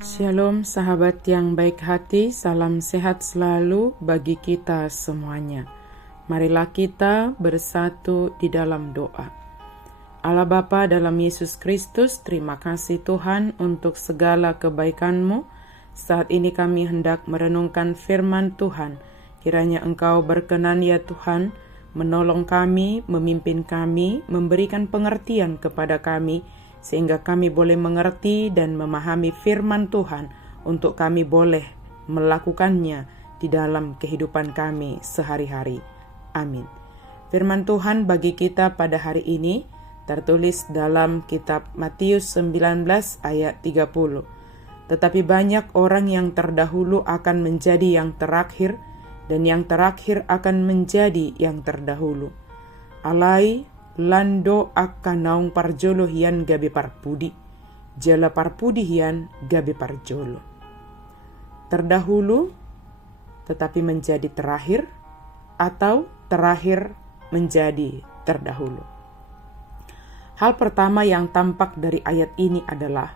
Shalom sahabat yang baik hati, salam sehat selalu bagi kita semuanya. Marilah kita bersatu di dalam doa. Allah Bapa dalam Yesus Kristus, terima kasih Tuhan untuk segala kebaikan-Mu. Saat ini kami hendak merenungkan firman Tuhan. Kiranya Engkau berkenan ya Tuhan, menolong kami, memimpin kami, memberikan pengertian kepada kami, sehingga kami boleh mengerti dan memahami firman Tuhan untuk kami boleh melakukannya di dalam kehidupan kami sehari-hari. Amin. Firman Tuhan bagi kita pada hari ini tertulis dalam kitab Matius 19 ayat 30. Tetapi banyak orang yang terdahulu akan menjadi yang terakhir, dan yang terakhir akan menjadi yang terdahulu. Alai lando akan naung parjolo hian gabe parpudi, jala parpudi hian gabe parjolo. Terdahulu tetapi menjadi terakhir, atau terakhir menjadi terdahulu. Hal pertama yang tampak dari ayat ini adalah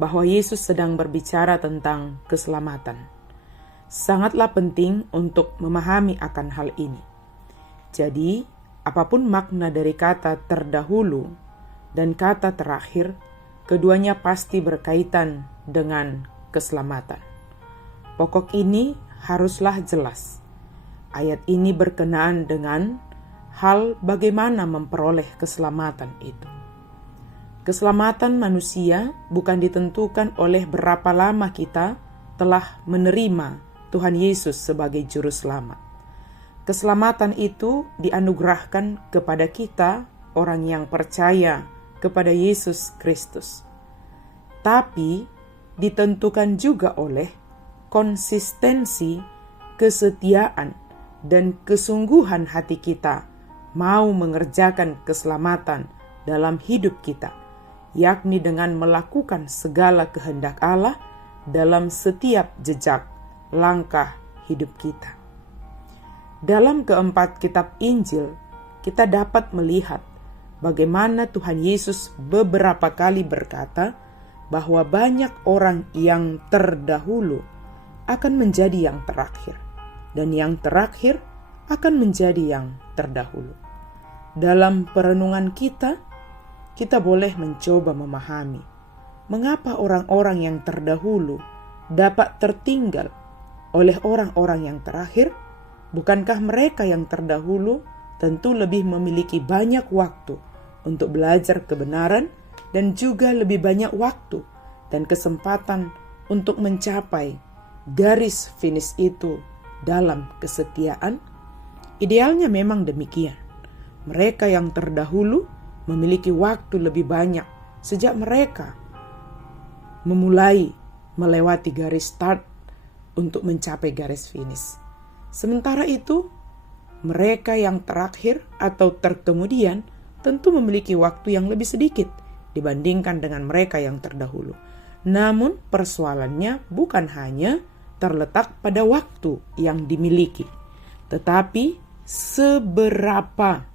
bahwa Yesus sedang berbicara tentang keselamatan. Sangatlah penting untuk memahami akan hal ini. Jadi, apapun makna dari kata terdahulu dan kata terakhir, keduanya pasti berkaitan dengan keselamatan. Pokok ini haruslah jelas. Ayat ini berkenaan dengan hal bagaimana memperoleh keselamatan itu. Keselamatan manusia bukan ditentukan oleh berapa lama kita telah menerima Tuhan Yesus sebagai Juru Selamat. Keselamatan itu dianugerahkan kepada kita, orang yang percaya kepada Yesus Kristus. Tapi ditentukan juga oleh konsistensi, kesetiaan, dan kesungguhan hati kita mau mengerjakan keselamatan dalam hidup kita, yakni dengan melakukan segala kehendak Allah dalam setiap jejak langkah hidup kita. Dalam keempat kitab Injil, kita dapat melihat bagaimana Tuhan Yesus beberapa kali berkata bahwa banyak orang yang terdahulu akan menjadi yang terakhir, dan yang terakhir akan menjadi yang terdahulu. Dalam perenungan kita boleh mencoba memahami mengapa orang-orang yang terdahulu dapat tertinggal oleh orang-orang yang terakhir. Bukankah mereka yang terdahulu tentu lebih memiliki banyak waktu untuk belajar kebenaran dan juga lebih banyak waktu dan kesempatan untuk mencapai garis finish itu dalam kesetiaan? Idealnya memang demikian. Mereka yang terdahulu memiliki waktu lebih banyak sejak mereka memulai melewati garis start untuk mencapai garis finish. Sementara itu, mereka yang terakhir atau terkemudian tentu memiliki waktu yang lebih sedikit dibandingkan dengan mereka yang terdahulu. Namun persoalannya bukan hanya terletak pada waktu yang dimiliki, tetapi seberapa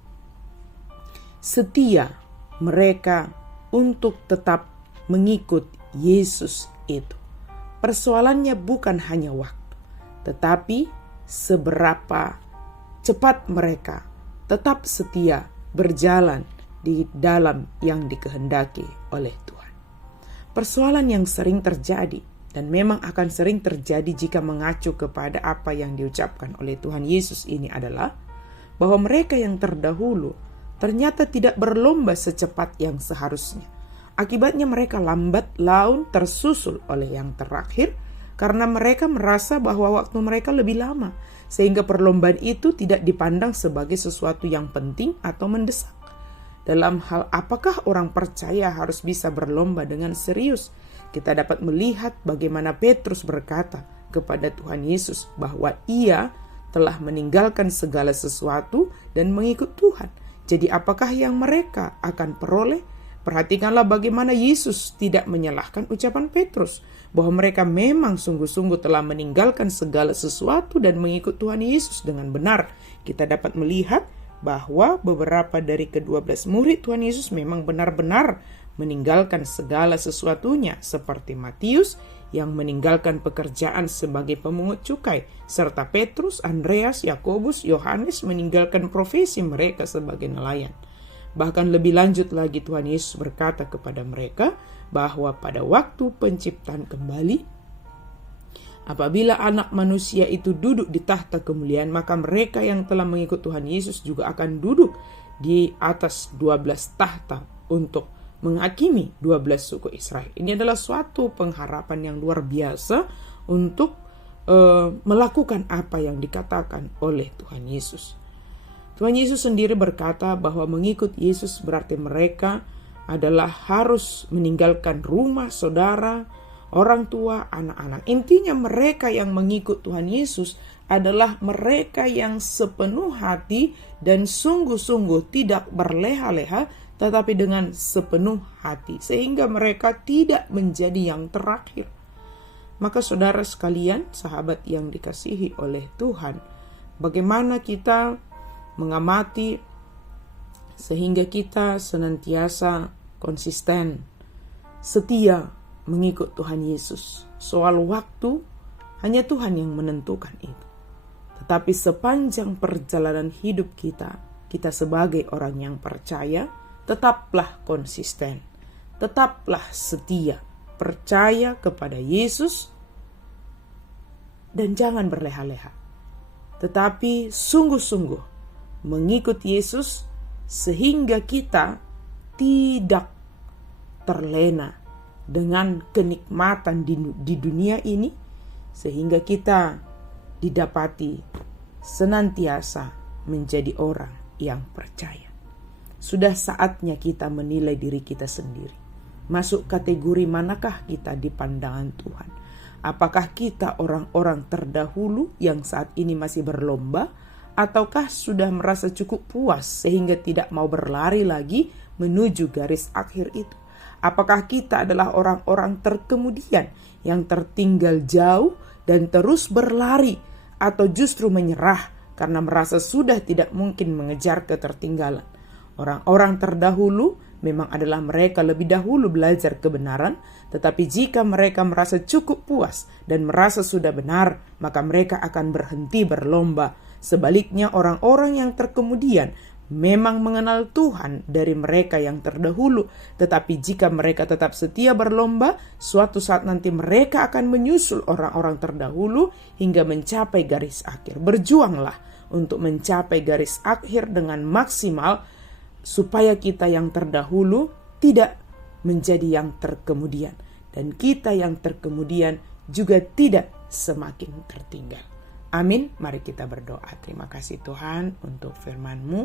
setia mereka untuk tetap mengikut Yesus itu. Persoalannya bukan hanya waktu, tetapi seberapa cepat mereka tetap setia berjalan di dalam yang dikehendaki oleh Tuhan. Persoalan yang sering terjadi dan memang akan sering terjadi jika mengacu kepada apa yang diucapkan oleh Tuhan Yesus ini adalah bahwa mereka yang terdahulu ternyata tidak berlomba secepat yang seharusnya. Akibatnya mereka lambat laun tersusul oleh yang terakhir karena mereka merasa bahwa waktu mereka lebih lama, sehingga perlombaan itu tidak dipandang sebagai sesuatu yang penting atau mendesak. Dalam hal apakah orang percaya harus bisa berlomba dengan serius? Kita dapat melihat bagaimana Petrus berkata kepada Tuhan Yesus bahwa ia telah meninggalkan segala sesuatu dan mengikut Tuhan. Jadi apakah yang mereka akan peroleh? Perhatikanlah bagaimana Yesus tidak menyalahkan ucapan Petrus bahwa mereka memang sungguh-sungguh telah meninggalkan segala sesuatu dan mengikut Tuhan Yesus dengan benar. Kita dapat melihat bahwa beberapa dari ke-12 murid Tuhan Yesus memang benar-benar meninggalkan segala sesuatunya, seperti Matius yang meninggalkan pekerjaan sebagai pemungut cukai, serta Petrus, Andreas, Yakobus, Yohanes meninggalkan profesi mereka sebagai nelayan. Bahkan lebih lanjut lagi Tuhan Yesus berkata kepada mereka bahwa pada waktu penciptaan kembali, apabila anak manusia itu duduk di tahta kemuliaan, maka mereka yang telah mengikut Tuhan Yesus juga akan duduk di atas 12 tahta untuk menghakimi 12 suku Israel. Ini adalah suatu pengharapan yang luar biasa untuk melakukan apa yang dikatakan oleh Tuhan Yesus. Tuhan Yesus sendiri berkata bahwa mengikut Yesus berarti mereka adalah harus meninggalkan rumah, saudara, orang tua, anak-anak. Intinya mereka yang mengikut Tuhan Yesus adalah mereka yang sepenuh hati dan sungguh-sungguh tidak berleha-leha, tetapi dengan sepenuh hati, sehingga mereka tidak menjadi yang terakhir. Maka saudara sekalian, sahabat yang dikasihi oleh Tuhan, bagaimana kita mengamati sehingga kita senantiasa konsisten, setia mengikut Tuhan Yesus. Soal waktu, hanya Tuhan yang menentukan itu. Tetapi sepanjang perjalanan hidup kita sebagai orang yang percaya, tetaplah konsisten, tetaplah setia, percaya kepada Yesus, dan jangan berleha-leha. Tetapi sungguh-sungguh mengikut Yesus sehingga kita tidak terlena dengan kenikmatan di dunia ini, sehingga kita didapati senantiasa menjadi orang yang percaya. Sudah saatnya kita menilai diri kita sendiri. Masuk kategori manakah kita di pandangan Tuhan? Apakah kita orang-orang terdahulu yang saat ini masih berlomba? Ataukah sudah merasa cukup puas sehingga tidak mau berlari lagi menuju garis akhir itu? Apakah kita adalah orang-orang terkemudian yang tertinggal jauh dan terus berlari, atau justru menyerah karena merasa sudah tidak mungkin mengejar ketertinggalan? Orang-orang terdahulu memang adalah mereka lebih dahulu belajar kebenaran, tetapi jika mereka merasa cukup puas dan merasa sudah benar, maka mereka akan berhenti berlomba. Sebaliknya, orang-orang yang terkemudian memang mengenal Tuhan dari mereka yang terdahulu, tetapi jika mereka tetap setia berlomba, suatu saat nanti mereka akan menyusul orang-orang terdahulu hingga mencapai garis akhir. Berjuanglah untuk mencapai garis akhir dengan maksimal, supaya kita yang terdahulu tidak menjadi yang terkemudian, dan kita yang terkemudian juga tidak semakin tertinggal. Amin. Mari kita berdoa. Terima kasih Tuhan untuk firman-Mu.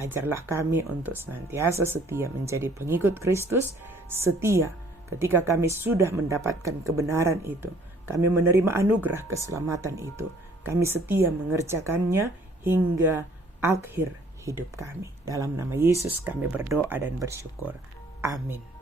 Ajarlah kami untuk senantiasa setia menjadi pengikut Kristus, setia ketika kami sudah mendapatkan kebenaran itu. Kami menerima anugerah keselamatan itu. Kami setia mengerjakannya hingga akhir hidup kami. Dalam nama Yesus kami berdoa dan bersyukur. Amin.